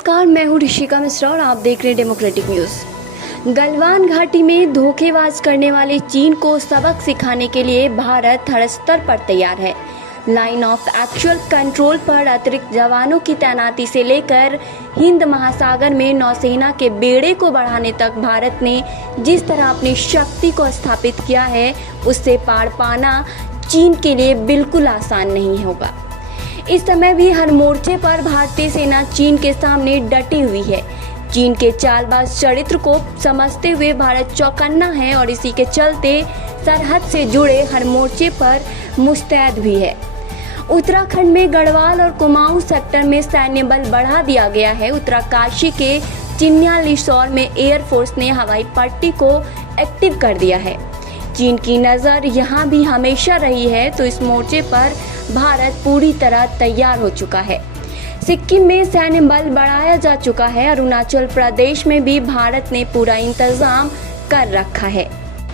नमस्कार, मैं हूं ऋषिका मिश्रा और आप देख रहे हैं डेमोक्रेटिक न्यूज़। गलवान घाटी में धोखेबाज करने वाले चीन को सबक सिखाने के लिए भारत हर स्तर पर तैयार है। लाइन ऑफ एक्चुअल कंट्रोल पर अतिरिक्त जवानों की तैनाती से लेकर हिंद महासागर में नौसेना के बेड़े को बढ़ाने तक भारत ने जिस तरह अपनी शक्ति को स्थापित किया है, उससे पार पाना चीन के लिए बिल्कुल आसान नहीं होगा। इस समय भी हर मोर्चे पर भारतीय सेना चीन के सामने डटी हुई है। चीन के चालबाज चरित्र को समझते हुए भारत चौकन्ना है और इसी के चलते सरहद से जुड़े हर मोर्चे पर मुस्तैद भी है। उत्तराखंड में गढ़वाल और कुमाऊं सेक्टर में सैन्य बल बढ़ा दिया गया है। उत्तरकाशी के चिन्यालीसौर में एयरफोर्स ने हवाई पट्टी को एक्टिव कर दिया है। चीन की नज़र यहाँ भी हमेशा रही है, तो इस मोर्चे पर भारत पूरी तरह तैयार हो चुका है। सिक्किम में सैन्य बल बढ़ाया जा चुका है। अरुणाचल प्रदेश में भी भारत ने पूरा इंतजाम कर रखा है।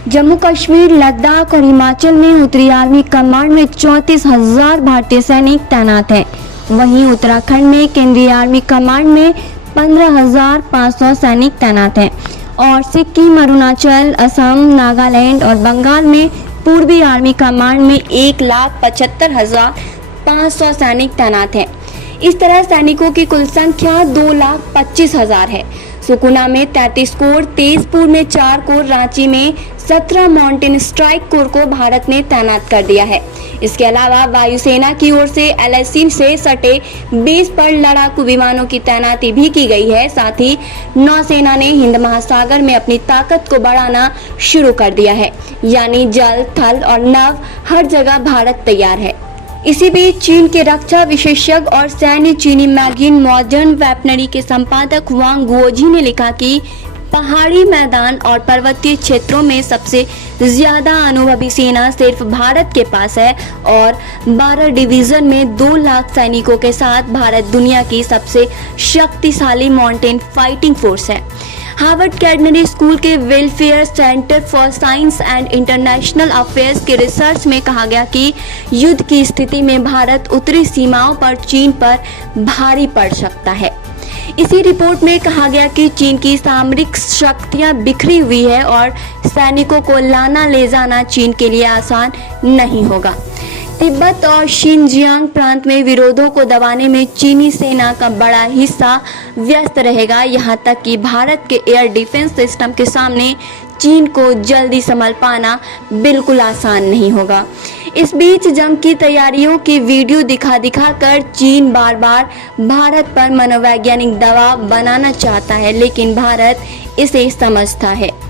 जम्मू कश्मीर, लद्दाख और हिमाचल में उत्तरी आर्मी कमांड में 34,000 भारतीय सैनिक तैनात हैं। वहीं उत्तराखंड में केंद्रीय आर्मी कमांड में 15,500 सैनिक तैनात हैं और सिक्किम, अरुणाचल, असम, नागालैंड और बंगाल में पूर्वी आर्मी कमांड में 1,75,500 सैनिक तैनात हैं। इस तरह सैनिकों की कुल संख्या 2,25,000 है। सुकुना में 33 कोर, तेजपुर में 4 कोर, रांची में 17 माउंटेन स्ट्राइक कोर को भारत ने तैनात कर दिया है। इसके अलावा वायुसेना की ओर से LAC से सटे 20 पर लड़ाकू विमानों की तैनाती भी की गई है। साथ ही नौसेना ने हिंद महासागर में अपनी ताकत को बढ़ाना शुरू कर दिया है, यानी जल, थल और नभ हर जगह भारत तैयार है। इसी बीच चीन के रक्षा विशेषज्ञ और सैन्य चीनी मैगजीन मॉडर्न वेपनरी के संपादक वांग गुओजी ने लिखा कि पहाड़ी मैदान और पर्वतीय क्षेत्रों में सबसे ज्यादा अनुभवी सेना सिर्फ भारत के पास है और 12 डिवीजन में 2 लाख सैनिकों के साथ भारत दुनिया की सबसे शक्तिशाली माउंटेन फाइटिंग फोर्स है। हार्वर्ड कैडनरी स्कूल के welfare centre for science and international affairs के रिसर्च में कहा गया कि युद्ध की स्थिति में भारत उत्तरी सीमाओं पर चीन पर भारी पड़ सकता है। इसी रिपोर्ट में कहा गया कि चीन की सामरिक शक्तियां बिखरी हुई है और सैनिकों को लाना ले जाना चीन के लिए आसान नहीं होगा। तिब्बत और शिनजियांग प्रांत में विरोधों को दबाने में चीनी सेना का बड़ा हिस्सा व्यस्त रहेगा। यहां तक कि भारत के एयर डिफेंस सिस्टम के सामने चीन को जल्दी संभल पाना बिल्कुल आसान नहीं होगा। इस बीच जंग की तैयारियों की वीडियो दिखा कर चीन बार बार भारत पर मनोवैज्ञानिक दबाव बनाना चाहता है, लेकिन भारत इसे समझता है।